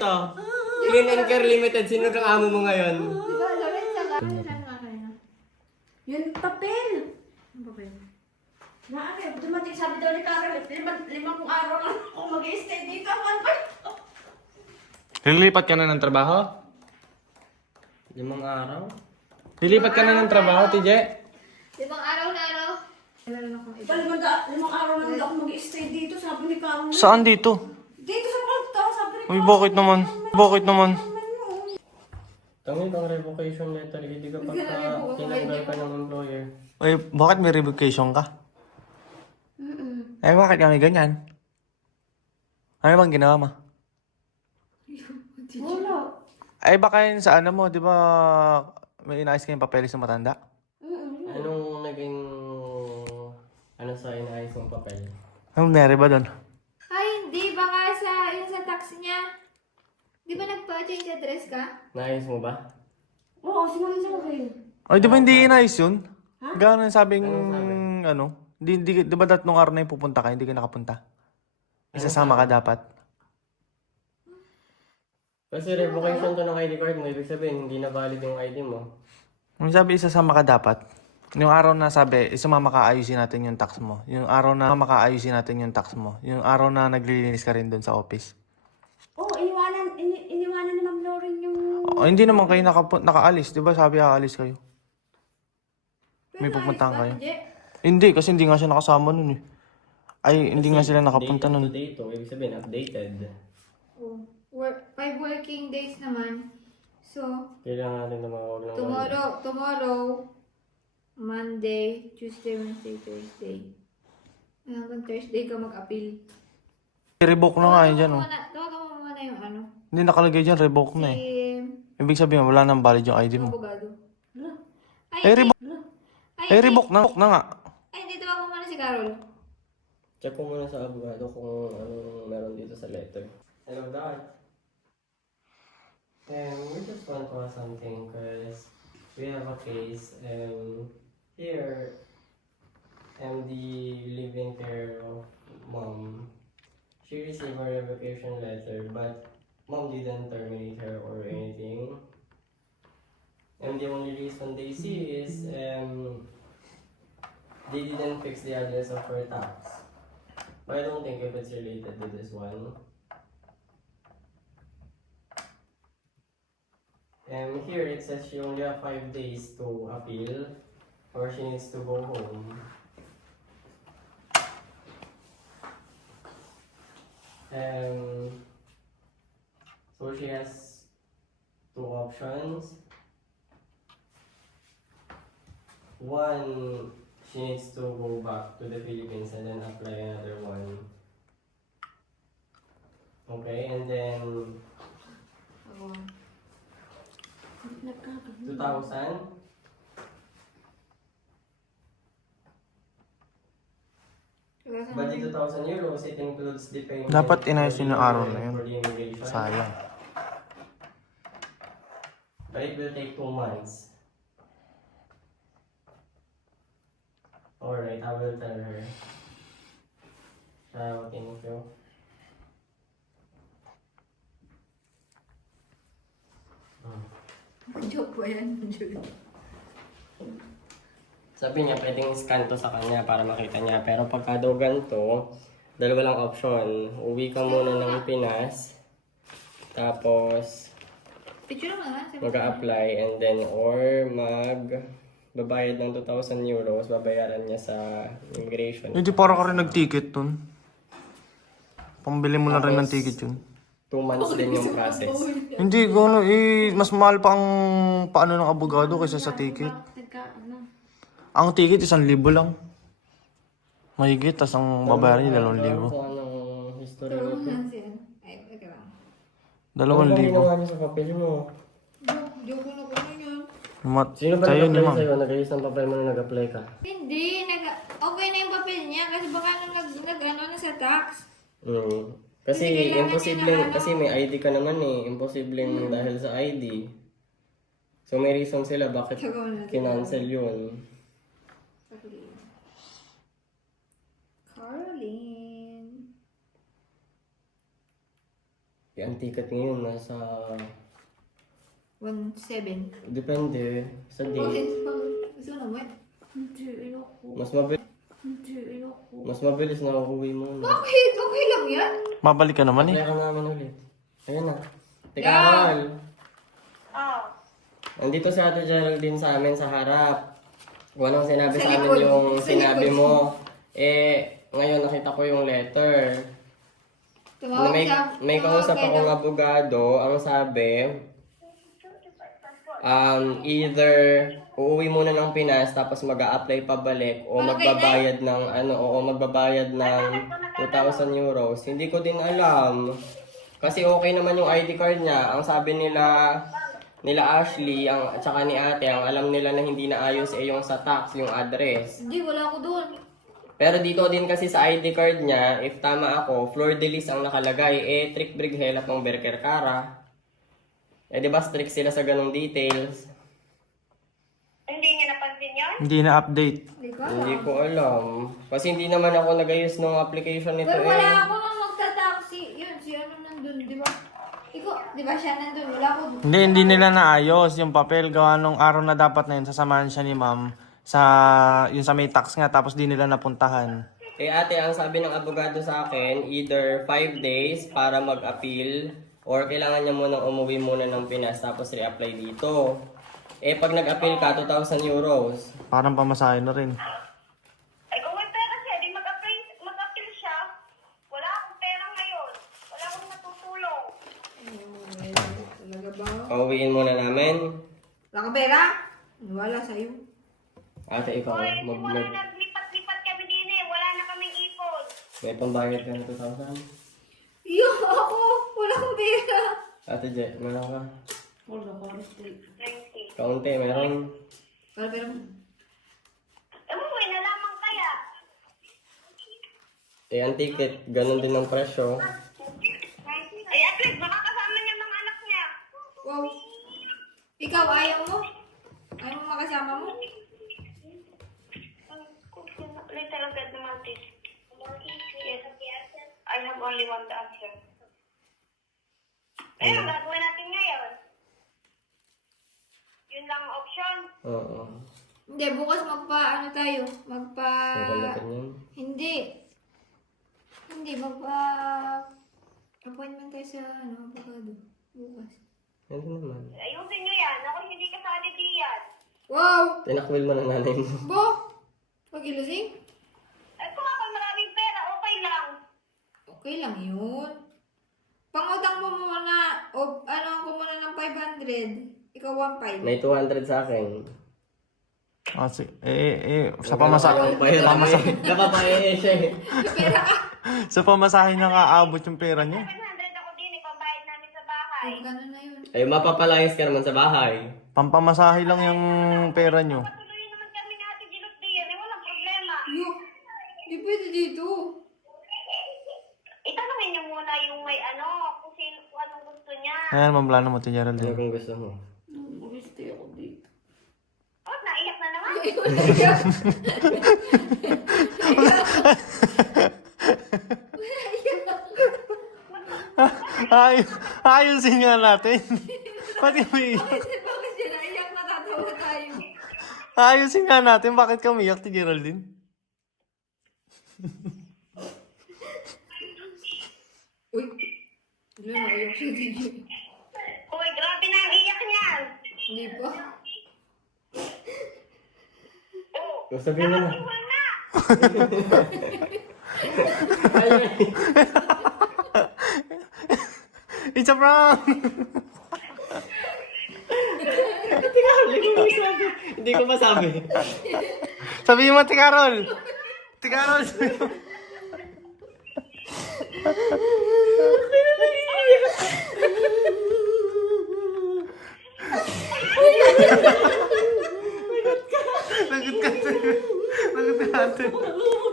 Ito. Clean and Care Limited. Sino kang amo mo ngayon? Diba, Lorenza ka? Saan nga kayo? Yun, papel. Ano ba yun? Na ano, dumating sabi daw ni Carol, lima, limang araw lang ako mag-stay dito. Ano ba? Lilipat ka na ng trabaho? Limang araw? Lilipat ka na ng trabaho, TJ? Limang araw na ano? Limang, limang araw lang ako mag-stay dito, sabi ni Carol. Saan dito? Dito sa ni Uy, bakit naman? Bakit naman? Tangin kang revocation letter. Hindi ka pagka tinanggal ka ng employer. Uy, bakit may revocation ka? Eh, bakit kami ganyan? Ano bang ginawa mo? Wala. Ay, baka yun sa ano mo, di ba may inayos kayong papeles ng matanda? Anong naging... Ano sa inaayos mong papel? Anong nangyari ba doon? Nag-83 ka? Naayos mo ba? Oo, sinunod sa kayo. Ay, di ba hindi inayos yun? Gano'n sabing, ano? Di, di, di ba tatlong araw na yung pupunta ka, hindi ka nakapunta? Isasama ka dapat. Kasi revocation to ng ID card mo, ibig sabihin hindi na valid yung ID mo. Yung sabi, isasama ka dapat. Yung araw na sabi, isumama ka, ayusin natin yung tax mo. Yung araw na makaayusin natin yung tax mo. Yung araw na naglilinis ka rin doon sa office. Yung... O, hindi naman kayo naka, nakaalis. Di ba sabi aalis kayo? May pupuntahan kayo? hindi? Hindi, kasi hindi nga siya nakasama nun eh. Ay, hindi nga sila nakapunta Date nun. to date to. Ibig sabihin, updated. Oh. Work, five working days naman. So, Kailangan natin na mawag ng tomorrow, tomorrow, Monday, Tuesday, Wednesday, Thursday. Hanggang Thursday ka mag-appeal. Revoke na nga yun dyan oh. Tawagan mo muna yung ano. Hindi nakalagay dyan, revoke na eh. Si Ibig sabihin, wala nang valid yung ID mo. abogado. Ay, Eh, revoke, Ay, eh, hindi. revoke na, revoke na nga. Ay. Tawagan mo muna si Carol. Check ko muna sa abogado kung anong meron dito sa letter. Hello, Dad. Um, we just want to ask something because we have a case. Um, here, I'm the living care of mom. She received a revocation letter, but mom didn't terminate her or anything. And the only reason they see is um, they didn't fix the address of her tax. But I don't think if it's related to this one. And here it says she only have five days to appeal or she needs to go home. Um, so she has two options. One, she needs to go back to the Philippines and then apply another one. Okay, and then Ako. 2,000. But the 2,000 euros, it includes the payment. Dapat inayos yun the- ng araw na yun. Sayang. But it will take two months. Alright, I will tell her. Siya, thank you. Joke ba yan? Joke. Sabi niya, pwedeng scan to sa kanya para makita niya. Pero pagka daw ganito, dalawa lang option. Uwi ka muna ng Pinas. Tapos, Picture mo nga. mag apply and then or mag babayad ng 2,000 euros, babayaran niya sa immigration. Hindi para ka rin nag-ticket dun. Pambili mo na rin ng ticket yun. Two months din yung process. Hindi, gano, eh, mas mahal pa ang paano ng abogado kaysa sa ticket. Nagka, ano? Ang ticket, isang libo lang. Mahigit, tas ang babayaran niya, dalawang libo. Kung anong history Pero nito. ano siya? Ay, teka lang. Dalawang Ano libo. ginawa sa papel mo? Joke, joke ko na ko na yun. Mat, Sino ba sa'yo ni nag-apply ma'am. sa'yo? Nag-ayos ng papel mo na nag-apply ka? Hindi, nag okay na yung papel niya kasi baka nung nag, nag ano na sa tax. Mm. Kasi Hindi kailangan imposible, niya na ano. kasi may ID ka naman eh. Imposible dahil sa ID. So may reason sila bakit Tagaw na. kinancel yun. Caroline. Eh, ang ticket ngayon nasa... 1.7. Depende sa Bakit? day. Bakit? Gusto mo? Hindi, ayoko. Mas mabilis, Hindi, ayoko. mas mabilis na uuwi mo. na. Bakit? Okay lang yan. Mabalik ka naman eh. Apply ka namin ulit. Ayan na. Teka, Yeah. Carol. Ah. Nandito si Ate Geraldine sa amin sa harap. Walang sinabi Sa sa, amin likod. yung Sa sinabi likod. mo. Eh, ngayon nakita ko yung letter. Na Tumawag may, siya. may kausap akong abogado, ang sabi, um, either uuwi muna ng Pinas tapos mag apply pabalik o magbabayad ng ano o magbabayad ng 2,000 euros. Hindi ko din alam. Kasi okay naman yung ID card niya. Ang sabi nila nila Ashley ang at saka ni Ate, ang alam nila na hindi naayos eh yung sa tax, yung address. Hindi, wala ako doon. Pero dito din kasi sa ID card niya, if tama ako, Flor de Lis ang nakalagay, eh, Trick Brighel at ng Berker Cara. Eh, di ba strict sila sa ganong details? Hindi niya napansin yun? Hindi na update. Hindi ko Hindi alam. ko alam. Kasi hindi naman ako nag-ayos ng application nito Pero eh. wala ako nang magta-taxi. Yun, si ano nandun, di ba? Ikaw, di ba siya nandun? Wala ako. Hindi, hindi nila naayos yung papel. Gawa nung araw na dapat na yun, sasamahan siya ni ma'am sa yung sa may tax nga tapos di nila napuntahan. Eh ate, ang sabi ng abogado sa akin, either 5 days para mag-appeal or kailangan niya munang umuwi muna ng Pinas tapos re-apply dito. Eh pag nag-appeal ka, 2,000 euros. Parang pamasahe na rin. Ay, kung may pera siya, di mag-apply, mag-apply siya. Wala akong pera ngayon. Wala akong natutulong. Talaga ba? Pauwiin muna namin. Wala ka pera? Wala sa'yo. Ate, ikaw, Hoy, mag, simula mag, naglipat-lipat kami din eh. Wala na kaming ipon. may pambayad ka ng 2,000? Iyo, ako! Wala akong pera. Ate Je, meron ka? Wala ko, 90. Kaunti, meron. Wala pera mo. Umuwi na lamang kaya. Eh, ang ticket, ganun din ang presyo. Ay, at least makakasama niya mga anak niya. Wow. Ikaw, ayaw mo? Ayaw mo makasama mo? Little agad naman this. Yes. I have only one to answer. Eh, ang gagawin natin ngayon? Yun lang ang option. Oo. Hindi, bukas magpa, ano tayo? Magpa... Meron natin yun. Hindi. Hindi, magpa... Appointment tayo sa, ano, abogado. Bukas. Meron naman. Ayusin nyo yan. Ako hindi kasali diyan. Wow! Tinakwil mo ng nanay mo. Bo! Pag ilusing? Ay, kung ako maraming pera, okay lang. Okay lang yun. Pangutang mo muna, o ano ko muna ng 500. Ikaw 1.5. May 200 sa akin. Ah, si, eh, eh, sa pamasahe, Pamasahe. Napapahe siya eh. Pera ka! sa pamasahe na kaabot yung pera niya. 700 ako din, ipambayad namin sa bahay. Ay, gano'n na yun. Ay, mapapalayas ka naman sa bahay. Pampamasahe lang yung pera nyo. Patuloy naman kami ni Ate Gilot diyan, eh, walang problema. Yo! Di pwede dito. Itanungin niyo muna yung may ano, kung sino, kung anong gusto niya. Ayan, mamblano mo, Tia Ano Geraldine. kung gusto mo? Oh, naiyak na naman. Ay, ayusin nga natin. Pati may Kasi bakit siya naiyak natatawa tayo? Ayusin nga natin. Bakit ka umiyak, Tia Geraldine? Uy! Wala, naiyak siya dito. Uy, grabe na ang iyak niyan. Hindi pa. Oh, Sabihin mo na. iwan na. It's a prank! Hindi ko masabi. Sabihin mo, Tia Carol! Tia Carol! sabihin mo. Lagot ka. Lagot ka ate. Lagot ka,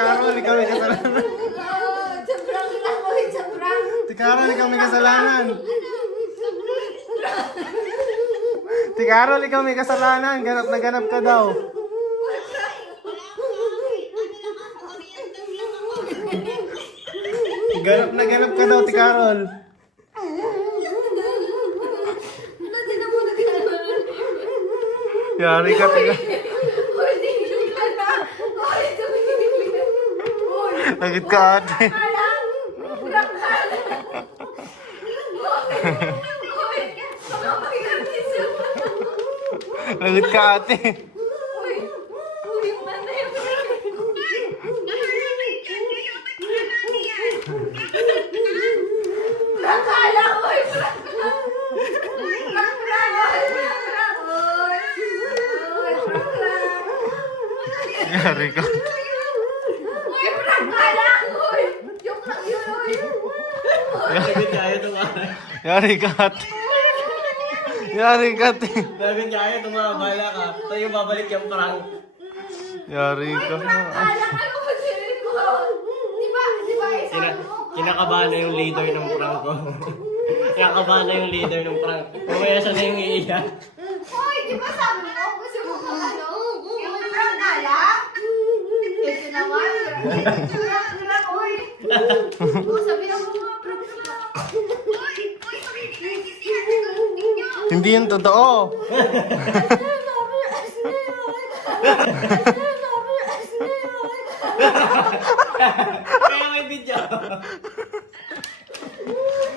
Carol, ikaw may kasalanan. Sobrang lang mo, sobrang. Ti Carol, ikaw may kasalanan. Ti Carol, ikaw may kasalanan. Ganap na ganap ka daw. Ganap na ganap ka daw, Ti Carol. Yari ka, Ti Carol. Nagit ka, ate. Nagit ka, ate. Uy, uy, yung nanay. Prank ka lang. Uy, prank ka lang. Prank lang. Uy, prank lang. Uy, uy, prank lang. Yari ka. Uy, prank ka lang. Uy, joke lang yun. Uy. Lagot kaya tumawa. Yari ka, ate. Yari ka, ate. Lagot kaya tumawa. Bahala ka. Tayo babalik yung prank. Yari ka. Kina, kinakabahan na yung leader ng prank ko. kinakabahan na yung leader ng prank. Mamaya siya na yung iiyak. Hoy, di ba sabi mo gusto mo kung ano? Yung prank na lang? Ito naman. Prank, prank, uy. Oh, sabi na mo mga prank na lang. Hindi yun totoo. Kaya may video.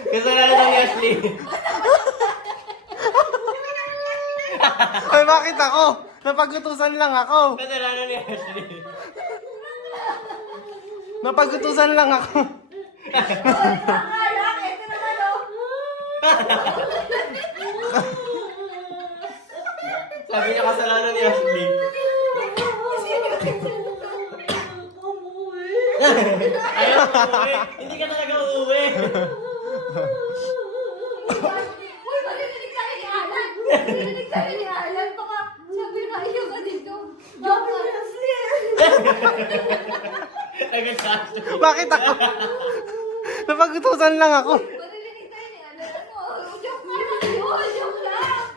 Kasalanan ng Ashley. Ay, bakit ako? Napagutusan lang ako. Kasalanan ni Ashley. Napagutusan lang ako. Prank na lang. Ito naman oh. Sabi niya kasalanan ni Ashley. Ayaw uuwi. Hindi ka talaga uuwi. Uy, marinig tayo ni Alan. Marinig tayo ni Alan. Baka sabi na iyo ka dito. Joke lang. Ashley. Bakit ako? Napagutusan lang ako. Marinig tayo ni Alan. Ano? Joke lang yun. Joke lang.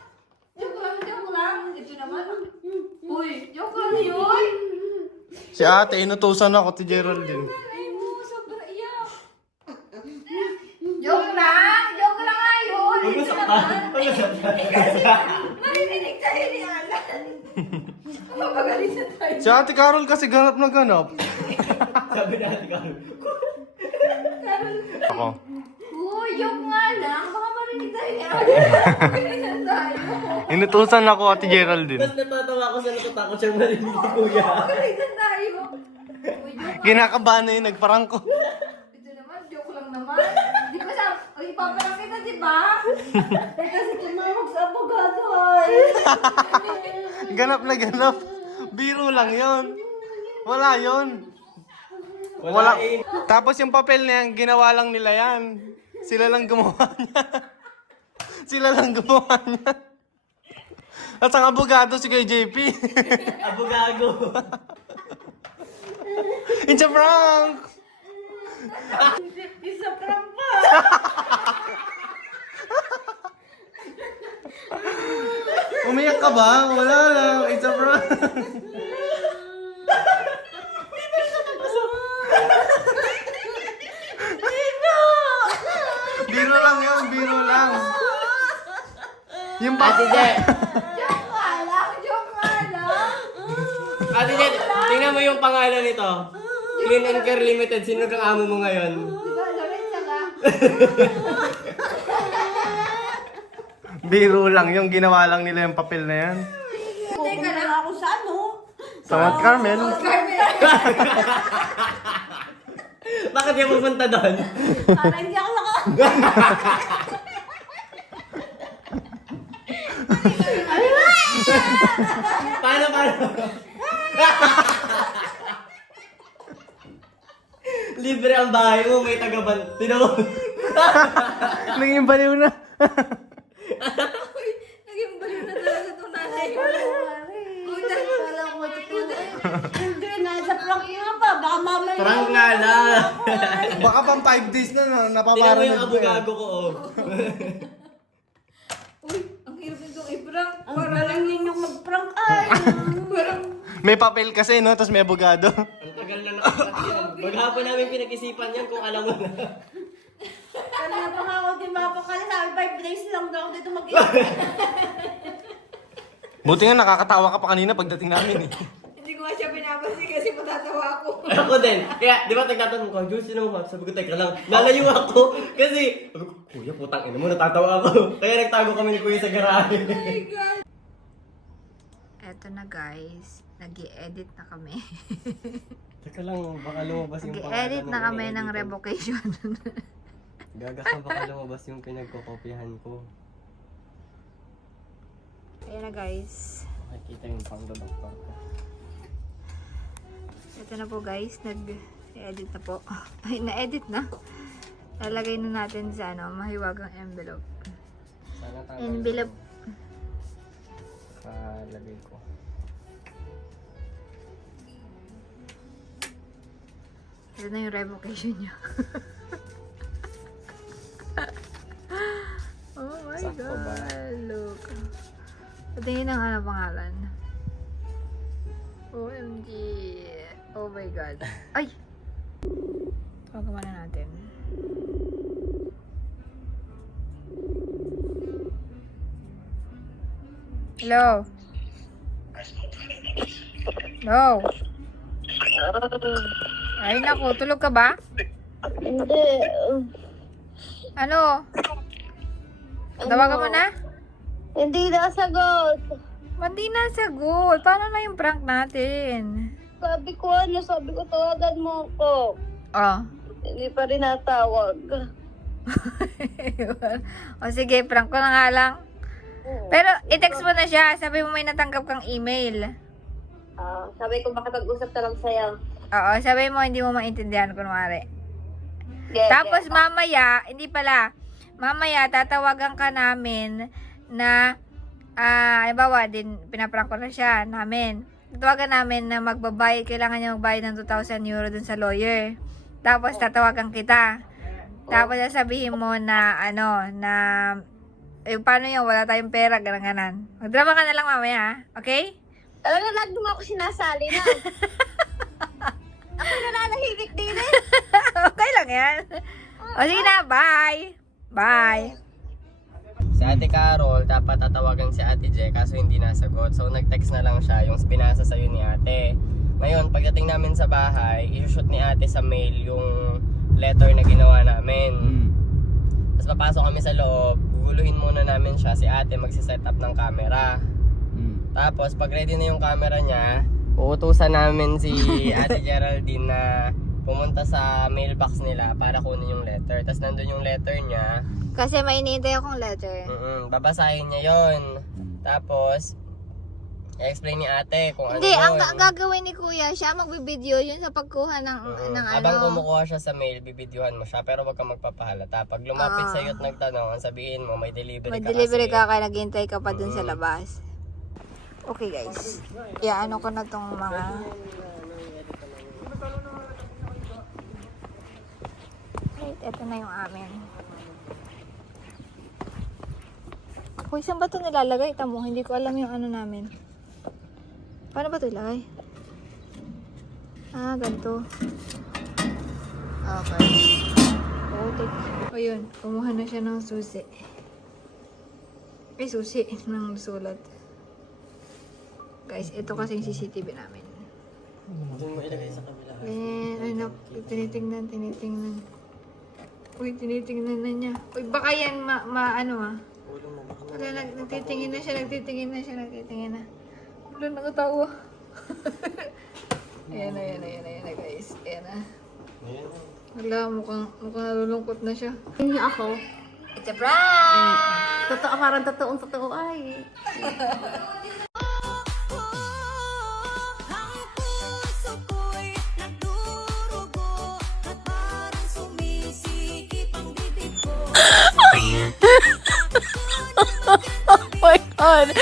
Joke lang, joke lang. Ito naman. Uy, joke lang yun. Si ate, inutusan ako ti Geraldine. Joke lang. Joke lang nga yun. Ito Pag-usap ka. naman. Pag-usap ka. Marinig tayo ni Alan. Mapagaling na tayo. Si ate Carol kasi ganap na ganap. Sabi natin ka. Ako. Uy, joke nga lang. Baka marinig tayo ni Alan. Na. Inutusan ako ate Geraldine. Tapos natatawa ko sa natatakot siyang marinig ni Kuya. Mapagaling na tayo. Uy, joke nga. Kinakabahan na yung nagparang ko. Ito naman, joke lang naman. Di ba sa, uy, papalang kita, di ba? Eh, kasi tumawag sa abogado, ay. Ganap na ganap. Biro lang yon. Wala yon. Wala Wala. eh. Tapos yung papel na yan, ginawa lang nila yan. Sila lang gumawa niya. Sila lang gumawa niya. At ang abogado si kay JP. Abogago. It's a prank! Isa prank pa. Umiyak ka ba? Wala lang. It's a prank. Biro lang yun, biro lang. Yung pa- Ate Je, Joke nga lang, joke nga lang. Ate Je, tingnan mo yung pangalan nito. Clean and Care Limited. Sino kang amo mo ngayon? Biro lang yung ginawa lang nila yung papel na yan. Teka lang. ako sa ano? Sa Mount Carmel. Carmen. Bakit yung pupunta doon? Para hindi ako naka... Paano, paano? Libre ang bahay mo, may tagaban. Tinan mo. Naging baliw na. Naging baliw na talaga itong nanay ko. Uy, dahil ko. Hindi, nasa prank nga pa. Baka mamaya. Prank nga lang. Baka pang 5 days na, no? Tingnan mo yung abugago ko, oh. Uy, ang hirap nitong i-prank. Para lang ninyong mag-prank. Ay, parang... May papel kasi, no? Tapos may abogado. Ang tagal na nakapag yan. Maghapon namin pinag-isipan yan kung alam mo na. Kanina pa nga ako di mapakala. Sabi, 5 days lang daw ako dito mag Buti nga nakakatawa ka pa kanina pagdating namin, eh. Hindi ko nga siya pinapansin kasi matatawa ako. ako din. Kaya, di ba, tagtatanong ko, Jules, sino mo? Sabi ko, teka lang, lalayo ako. Kasi, sabi ko, kuya, putang ina mo, natatawa ako. Kaya nagtago kami ni kuya sa garahe. Eto na guys, nag edit na kami. Teka lang, baka lumabas yung pangalan. Nag-edit na kami ng revocation. Gaga ka, baka lumabas yung pinagkokopyahan ko. Ayan na guys. Makikita yung pang-doktor ko. Ito na po guys, nag-edit na po. Ay, na-edit na. Lalagay na natin sa ano, mahiwagang envelope. Sana Envelope. Kalagay ko. Ito na yung revocation niya. oh my Sakto ba? god, look. Patingin ang ano pangalan. OMG. Oh my god. Ay! Pagawa na natin. Hello? Hello? Ay, naku. Tulog ka ba? Hindi. Ano? Tawagan mo na? Hindi nasagot. Ba't di nasagot? Paano na yung prank natin? Sabi ko ano, sabi ko tawagan mo ko. Oh. Hindi pa rin natawag. o sige, prank ko na nga lang. Pero i-text mo na siya. Sabi mo may natanggap kang email. Ah, sabi ko makipag-usap na lang sa'yo. Oo, sabi mo hindi mo maintindihan kunwari. Yeah, Tapos mamaya, hindi pala, mamaya tatawagan ka namin na, ah, halimbawa, din, pinaprank ko na siya, namin. Tatawagan namin na magbabayad, kailangan niya magbayad ng 2,000 euro dun sa lawyer. Tapos tatawagan kita. Tapos sasabihin mo na, ano, na, eh, paano yun, wala tayong pera, ganang ganan. Magdrama ka na lang mamaya, ha? okay? Alam na, lagi mo ako sinasali na. ako nananahimik din eh. okay lang yan. O sige na, bye! Bye! Si Ate Carol, dapat tatawagan si Ate Je, kaso hindi nasagot. So, nag-text na lang siya, yung binasa sa'yo ni Ate. Ngayon, pagdating namin sa bahay, i-shoot ni Ate sa mail yung letter na ginawa namin. Hmm. Tapos papasok kami sa loob, guguluhin muna namin siya, si Ate magsiset up ng camera. Hmm. Tapos, pag ready na yung camera niya, uutusan namin si Ate Geraldine na pumunta sa mailbox nila para kunin yung letter. Tapos nandun yung letter niya, Kasi may iniintay akong letter. Mm-mm, babasahin niya yon. Tapos, i-explain ni ate kung Hindi, ano ang, yun. ang gagawin ni Kuya, siya magbibideo yun sa pagkuha ng, Mm-mm. ng Habang ano. kumukuha siya sa mail, bibidyohan mo siya, pero wag kang magpapahalata. Pag lumapit Ah. sa'yo at nagtanong, ang sabihin mo, may delivery May ka delivery kasi. ka kaya naghihintay ka pa dun sa Mm. labas. Okay guys. Yeah, ano ko na tong mga... Wait, eto na yung amin. Uy, saan ba ito nilalagay? Tamo, hindi ko alam yung ano namin. Paano ba ito ilagay? Ah, ganito. Okay. Okay. O yun, kumuha na siya ng susi. Ay, susi ng sulat. Guys, ito kasi yung CCTV namin. Doon mo ilagay sa kabila. Ayan, ano, tinitingnan, tinitingnan. Uy, tinitingnan na niya. Uy, baka yan ma, ma ano ah. Wala, nag, nagtitingin na siya, nagtitingin na siya, nagtitingin na. Wala, nakatawa. ayan na, ayan na, ayan na, ayan na, guys. Ayan na. Wala, mukhang, mukhang nalulungkot na siya. Hindi ako. It's a prank! Totoo, parang totoong totoo ay. god.